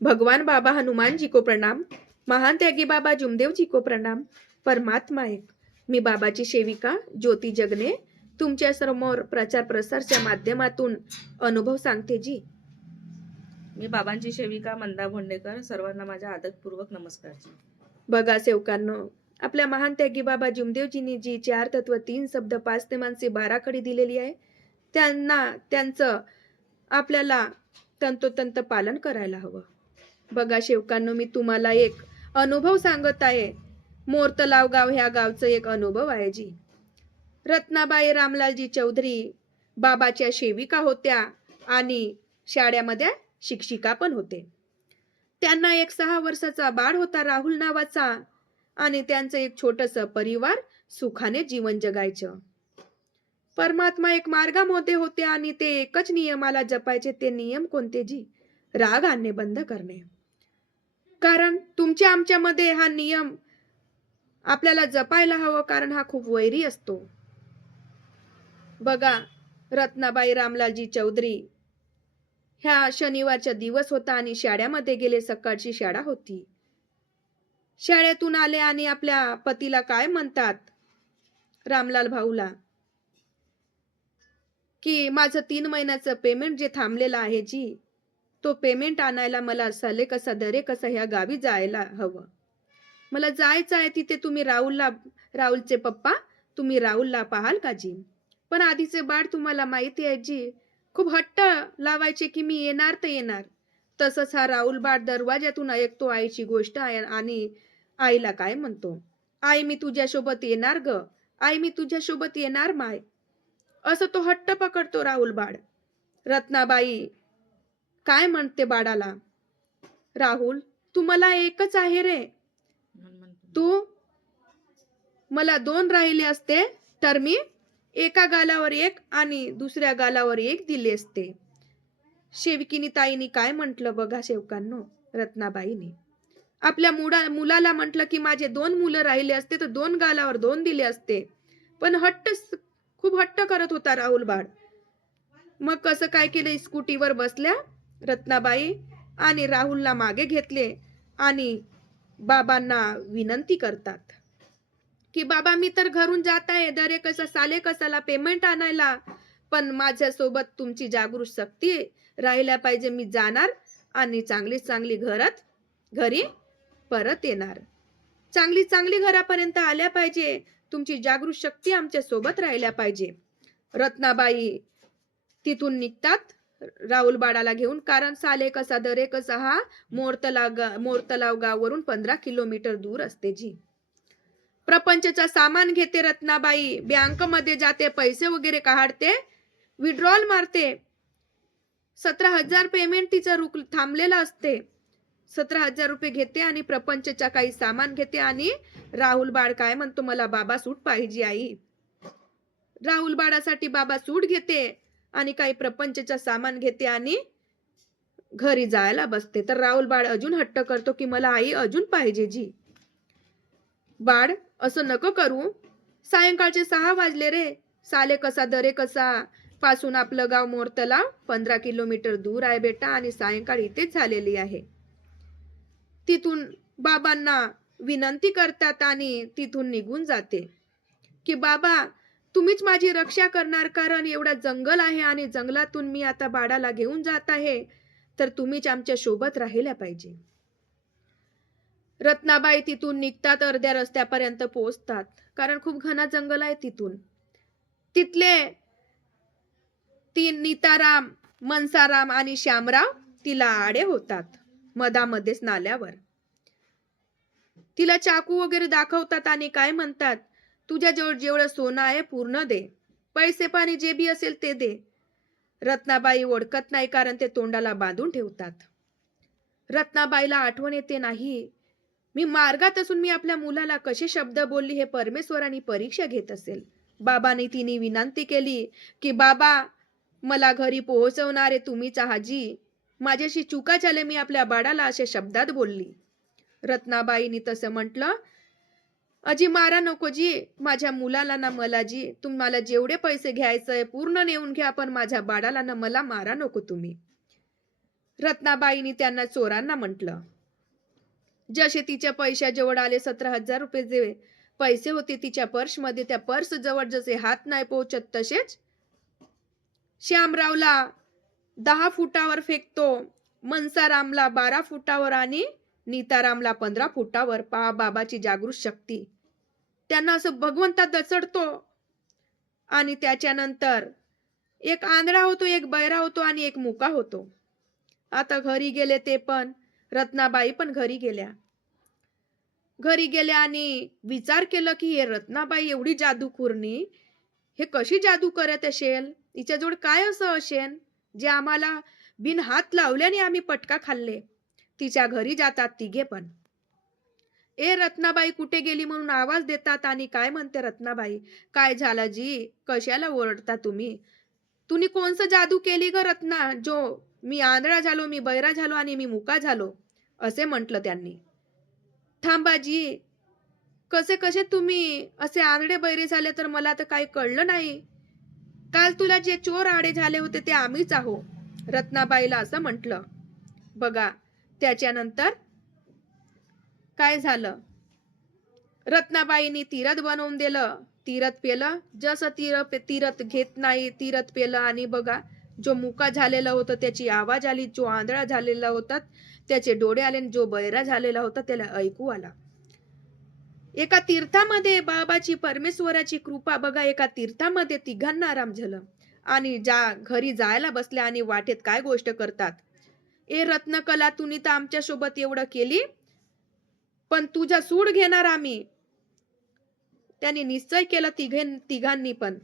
भगवान बाबा हनुमान जी को प्रणाम। महान त्यागी बाबा जुमदेव जी को प्रणाम। परमात्मा एक। मी बाबाची सेविका ज्योती जगने तुमच्या समोर प्रचार प्रसारच्या माध्यमातून अनुभव सांगते जी। मी बाबांची सेविका मंदा भोंडेकर. सर्वांना माझ्या आदरपूर्वक नमस्कार. बघा सेवकांनो, आपल्या महान त्यागी बाबा जुमदेवजींनी जी 4 तत्व 3 शब्द 5 नियमांची 12 कडी दिलेली आहे, त्यांचं आपल्याला तंतोतंत पालन करायला हवं। बघा सेवकांनो, मी तुम्हाला एक अनुभव सांगत आहे। मोरतलाव गाव ह्या गावचं एक अनुभव आहे जी। रत्नाबाई रामलालजी चौधरी बाबाच्या सेविका होत्या आणि शाळेमध्ये शिक्षिका पण होते। त्यांना एक 6 वर्षाचा बाळ होता राहुल नावाचा आणि त्यांचं एक छोटंसं परिवार सुखाने जीवन जगायचं। परमात्मा एक मार्गामध्ये होते आणि ते एकच नियमाला जपायचे। ते नियम कोणते जी? राग आणणे बंद करणे। कारण तुमच्या आमच्यामध्ये हा नियम आपल्याला जपायला हवं, कारण हा खूप वैरी असतो। बघा, रत्नाबाई रामलालजी चौधरी ह्या शनिवारचा दिवस होता आणि शाळेमध्ये गेले। सकाळची शाळा होती। शाळेतून आले आणि आपल्या पतीला काय म्हणतात, रामलाल भाऊला, की माझं 3 महिन्याचं पेमेंट जे थांबलेलं आहे जी, तो पेमेंट आणायला मला साले कसा दरे कसा ह्या गावी जायला हवं। मला जायचं आहे तिथे। तुम्ही राहुलचे पप्पा तुम्ही राहुलला पाहाल का जी? पण आधीचे बाळ तुम्हाला माहिती आहे जी, खूप हट्ट लावायचे की मी येणार तर येणार। तसंच हा राहुल बाळ दरवाज्यातून ऐकतो आईची गोष्ट आणि आईला काय म्हणतो, आई मी तुझ्यासोबत येणार ग, आई मी तुझ्यासोबत येणार माय। असं तो हट्ट पकडतो राहुल बाळ। रत्नाबाई काय म्हणते बाळाला, राहुल तू मला एकच आहे रे, तू मला 2 राहिले असते तर मी एका गालावर 1 आणि दुसऱ्या गालावर 1 दिले असते। सेविकिनी ताईनी काय म्हटलं बघा सेवकांनो, रत्नाबाईनी आपल्या मुलाला म्हटलं की माझे 2 मुलं राहिले असते तर 2 गालावर 2 दिले असते। पण खूप हट्ट करत होता राहुल बाळ। मग कसं काय केलं, स्कूटीवर बसल्या रत्नाबाई आणि राहुलला मागे घेतले आणि बाबांना विनंती करतात की बाबा मी तर घरून जात आहे दरे कसा साले कसाला पेमेंट आणायला, पण माझ्यासोबत तुमची जागृत शक्ती राहिल्या पाहिजे। मी जाणार आणि चांगली घरी परत येणार। चांगली घरापर्यंत आल्या पाहिजे। तुमची जागृत शक्ती आमच्या सोबत राहिल्या पाहिजे। रत्नाबाई तिथून निघतात राहुल बाळाला घेऊन, कारण साले कसा दरे कसा हा मोरतलाव गावावरून 15 किलोमीटर दूर असते जी। प्रपंचचा सामान घेते रत्नाबाई, बँक मध्ये जाते, पैसे वगैरे काढते, विड्रॉल मारते। 17,000 पेमेंट तिचं थांबलेलं असते। 17,000 रुपये घेते आणि प्रपंचचा काही सामान घेते आणि राहुल बाळ काय म्हणतो, मला बाबा सूट पाहिजे आई। राहुल बाळासाठी बाबा सूट घेते आणि काही प्रपंचचा सामान घेते आणि घरी जायला बसते। तर राहुल बाळ अजून हट्ट करतो की मला आई अजून पाहिजे जी। बाळ असं नको करू, सायंकाळचे 6 वाजले रे, साले कसा दरे कसा पासून आपलं गाव मोरतलाव 15 किलोमीटर दूर आहे बेटा आणि सायंकाळ इथेच झालेली आहे। तिथून बाबांना विनंती करतात आणि तिथून निघून जाते की बाबा तुम्हीच माझी रक्षा करणार, कारण एवढा जंगल आहे आणि जंगलातून मी आता बाळाला घेऊन जात आहे, तर तुम्हीच आमच्या सोबत राहिल्या पाहिजे। रत्नाबाई तिथून निघतात, अर्ध्या रस्त्यापर्यंत पोहोचतात, कारण खूप घना जंगल आहे तिथून। तिथले 3 नीताराम, मनसाराम आणि श्यामराव तिला आडे होतात मधामध्येच नाल्यावर। तिला चाकू वगैरे दाखवतात आणि काय म्हणतात, तुझ्याजवळ जेवढं सोनं आहे पूर्ण दे, पैसे पाणी जे बी असेल ते दे। रत्नाबाई ओळखत नाही, कारण ते तोंडाला बांधून ठेवतात। रत्नाबाईला आठवण येते नाही, मी मार्गात असून मी आपल्या मुलाला कसे शब्द बोलली हे परमेश्वराने परीक्षा घेत असेल। बाबांनी तिने विनंती केली की बाबा मला घरी पोहोचवणारे तुम्हीच आहात जी, माझ्याशी चुका झाले, मी आपल्या बाळाला अशा शब्दात बोलली। रत्नाबाईंनी तसं म्हटलं, अजी मारा नको जी, माझ्या मुलाला ना मला जी, तुम्हाला जेवढे पैसे घ्यायचंय पूर्ण नेऊन घ्या, पण माझ्या बाळाला ना मला मारा नको तुम्ही। रत्नाबाईंनी त्यांना चोरांना म्हटलं. जसे तिच्या पैशाजवळ आले 17,000 रुपये जे पैसे होते तिच्या पर्समध्ये, त्या पर्स जवळ जसे हात नाही पोहोचत तसेच श्यामरावला 10 फुटावर फेकतो, मनसारामला 12 फुटावर आणि नीतारामला 15 फुटावर. पहा बाबाची जागृत शक्ती. त्यांना असं भगवंता दचडतो. आणि त्याच्यानंतर एक आंधळा होतो, एक बहिरा होतो आणि एक मुका होतो. आता घरी गेले ते पण. रत्नाबाई पण घरी गेल्या. घरी गेल्या आणि विचार केलं की हे रत्नाबाई एवढी जादूखुरणी, हे कशी जादू करत असेल, हिच्याजवळ काय असं असेल जे आम्हाला बिन हात लावल्याने आम्ही पटका खाल्ले. तिच्या घरी जातात तिघे पण. ए रत्नाबाई कुठे गेली म्हणून आवाज देतात आणि काय म्हणते रत्नाबाई, काय झालं जी, कशाला ओरडता तुम्ही? तुम्ही कोणचं जादू केली ग रत्ना, जो मी आंधळा झालो, मी बहिरा झालो आणि मी मुका झालो, असे म्हटलं त्यांनी. थांबा जी, कसे कसे तुम्ही असे आंधळे बहिरे झाले तर मला तर काही कळलं नाही. काल तुला जे चोर आडे झाले होते ते आम्हीच आहो, रत्नाबाईला असं म्हटलं. बघा त्याच्यानंतर काय झालं. रत्नाबाईंनी तीरथ बनवून दिलं. तीरथ पेलं. जसं तीरथ घेत नाही तीरथ पेलं आणि बघा जो मुका झालेला होता त्याची आवाज आली, जो आंधळा झालेला होता त्याचे डोळे आले, जो बहिरा झालेला होता त्याला ऐकू आला. एका तीर्थामध्ये बाबाची परमेश्वराची कृपा बघा, एका तीर्थामध्ये तिघांना आराम झालं आणि ज्या घरी जायला बसल्या आणि वाटेत काय गोष्ट करतात. ए रत्नकला, तुम्ही तर आमच्या सोबत एवढं केली, पण तुझा सूड घेणार आम्ही. त्यांनी निश्चय केला तिघांनी पण.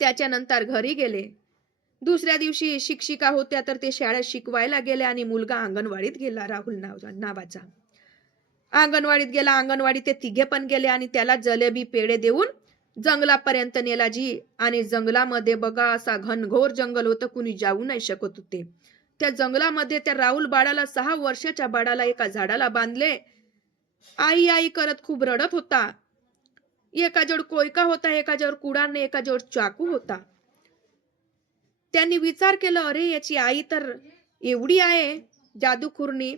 त्याच्यानंतर घरी गेले. दुसऱ्या दिवशी शिक्षिका होत्या तर ते शाळेत शिकवायला गेले आणि मुलगा अंगणवाडीत गेला, राहुल नावाचा. अंगणवाडीत गेला. अंगणवाडीत ते तिघे पण गेले आणि त्याला जलेबी पेढे देऊन जंगलापर्यंत नेला जी. आणि जंगलामध्ये बघा असा घनघोर जंगल होतं, कुणी जाऊ नाही शकत होते. त्या जंगलामध्ये त्या राहुल बाळाला, 6 वर्षाच्या बाळाला एका झाडाला बांधले. आई आई करत खूप रडत होता. एकाजवळ कोयका होता, एकाजवळ कुडाने, एकाजवळ चाकू होता. त्यांनी विचार केला, अरे याची आई तर एवढी आहे जादूखुरणी,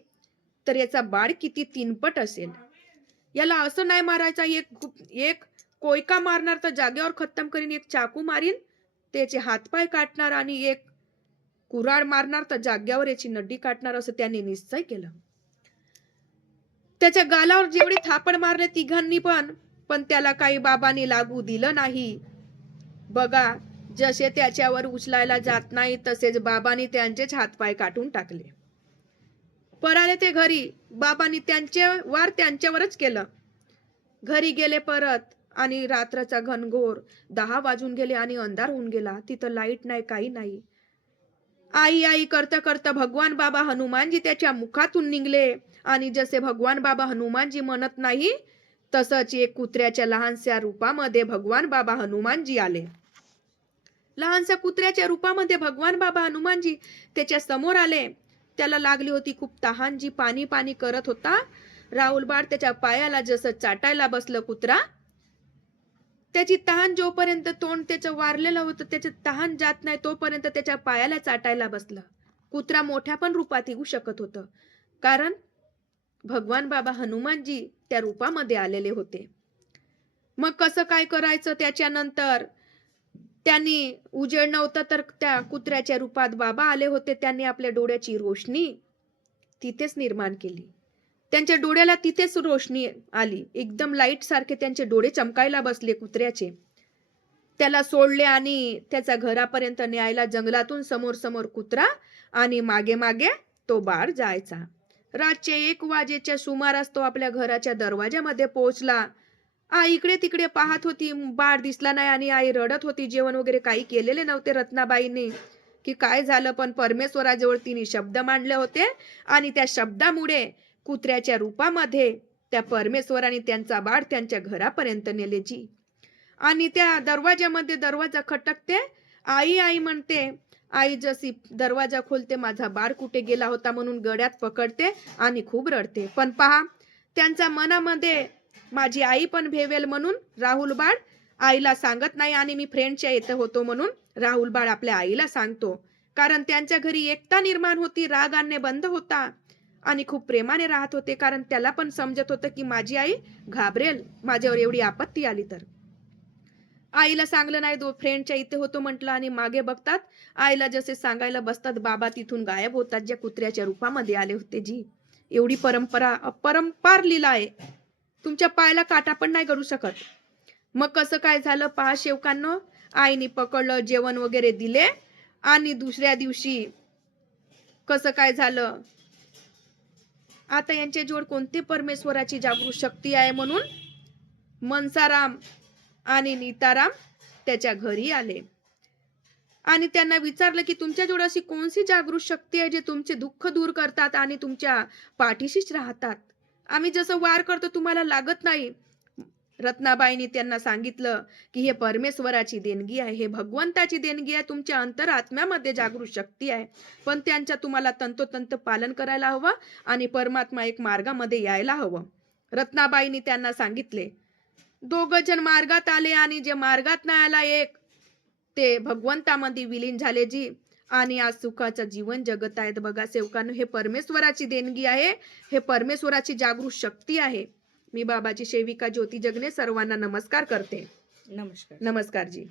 तर याचा बाळ किती तीनपट असेल. याला असं नाही मारायचा, एक कोयका मारणार तर जागेवर खत्म करीन, एक चाकू मारीन त्याचे हातपाय काटणार आणि एक कुऱ्हाड मारणार तर जाग्यावर याची नड्डी काटणार, असं त्यांनी निश्चय केलं. त्याच्या गालावर जेवढे थापड मारले तिघांनी पण त्याला काही बाबांनी लागू दिलं नाही. बघा जसे त्याच्यावर उचलायला जात नाही तसेच बाबांनी त्यांचेच हातपाय काटून टाकले. पळाले ते घरी. बाबांनी त्यांच्यावरच केलं. घरी गेले परत आणि रात्रचा घनघोर 10 वाजून गेले आणि अंधार होऊन गेला. तिथं लाईट नाही, काही नाही. आई आई करता करता भगवान बाबा हनुमानजी त्याच्या मुखातून निघले आणि जसे भगवान बाबा हनुमानजी म्हणत नाही तसंच एक कुत्र्याच्या लहानशा रूपामध्ये भगवान बाबा हनुमानजी आले. लहानशा कुत्र्याच्या रूपामध्ये भगवान बाबा हनुमानजी त्याच्या समोर आले. त्याला लागली होती खूप तहान, जी पाणी पाणी करत होता. राहुल बाळ त्याच्या पायाला जसं चाटायला बसलं कुत्रा, त्याची तहान जोपर्यंत तोंड त्याचं वारलेलं होतं त्याची तहान जात नाही तोपर्यंत त्याच्या पायाला चाटायला बसलं. कुत्रा मोठ्या पण रूपात येऊ शकत होतं, कारण भगवान बाबा हनुमानजी त्या रूपामध्ये आलेले होते. मग कसं काय करायचं. त्याच्यानंतर त्यांनी उजेड नव्हता तर त्या कुत्र्याच्या रूपात बाबा आले होते. त्यांनी आपल्या डोळ्याची रोशनी तिथेच निर्माण केली. त्यांच्या डोळ्याला तिथेच रोशनी आली, एकदम लाईट सारखे त्यांचे डोळे चमकायला बसले कुत्र्याचे. त्याला सोडले आणि त्याच्या घरापर्यंत न्यायला जंगलातून समोर समोर कुत्रा आणि मागे मागे तो बाळ जायचा. रातचे 1 वाजेच्या सुमारास तो आपल्या घराच्या दरवाजामध्ये पोहोचला. आई इकडे तिकडे पाहत होती, बाळ दिसला नाही आणि आई रडत होती. जेवण वगैरे काही केलेले नव्हते रत्नाबाईंनी, की काय झालं. पण परमेश्वराजवळ तिने शब्द मांडले होते आणि त्या शब्दामुळे कुत्र्याच्या रूपामध्ये त्या परमेश्वराने त्यांचा बाळ त्यांच्या घरापर्यंत नेले जी. आणि त्या दरवाजामध्ये दरवाजा खटकते. आई आई म्हणते. आई जशी दरवाजा खोलते, माझा बाळ कुठे गेला होता म्हणून गळ्यात पकडते आणि खूप रडते. पण पहा त्यांच्या मनामध्ये माझी आई पण भेवेल म्हणून राहुल बाळ आईला सांगत नाही आणि मी फ्रेंडच्या इथं होतो म्हणून राहुल बाळ आपल्या आईला सांगतो, कारण त्यांच्या घरी एकता निर्माण होती, राग आणणे बंद होता आणि खूप प्रेमाने राहत होते. कारण त्याला पण समजत होतं, की माझी आई घाबरेल माझ्यावर एवढी आपत्ती आली तर. आईला सांगलं नाही, फ्रेंडच्या इथे होतो म्हटलं आणि मागे बघतात, आईला जसे सांगायला बसतात, बाबा तिथून गायब होतात, ज्या कुत्र्याच्या रूपामध्ये आले होते जी. एवढी परंपरा अपरंपार लीला आहे. तुमच्या पायाला काटा पण नाही करू शकत. मग कसं काय झालं पहा सेवकांनो, आईने पकडलं, जेवण वगैरे दिले आणि दुसऱ्या दिवशी कसं काय झालं, आता यांच्याजवळ कोणती परमेश्वराची जागृत शक्ती आहे म्हणून मनसाराम आणि नीताराम त्याच्या घरी आले आणि त्यांना विचारलं, की तुमच्याजवळ अशी कोणती जागृत शक्ती आहे जे तुमचे दुःख दूर करतात आणि तुमच्या पाठीशीच राहतात. आम्ही जसं वार करतो तुम्हाला लागत नाही. रत्नाबाईंनी त्यांना सांगितलं, की हे परमेश्वराची देणगी आहे, हे भगवंताची देणगी आहे, तुमच्या अंतरात्म्यामध्ये जागृत शक्ती आहे. पण त्यांच्या तुम्हाला तंतोतंत पालन करायला हवं आणि परमात्मा एक मार्गामध्ये यायला हवं. रत्नाबाईंनी त्यांना सांगितले. दोघं जण मार्गात आले आणि जे मार्गात नाही आला एक, ते भगवंतामध्ये विलीन झाले जी आणि आज सुखाचं जीवन जगत आहेत. बघा सेवकांनो, हे परमेश्वराची देणगी आहे, हे परमेश्वराची जागृत शक्ती आहे. मी बाबाची सेविका ज्योती जगने सर्वांना नमस्कार करते. नमस्कार. नमस्कार जी.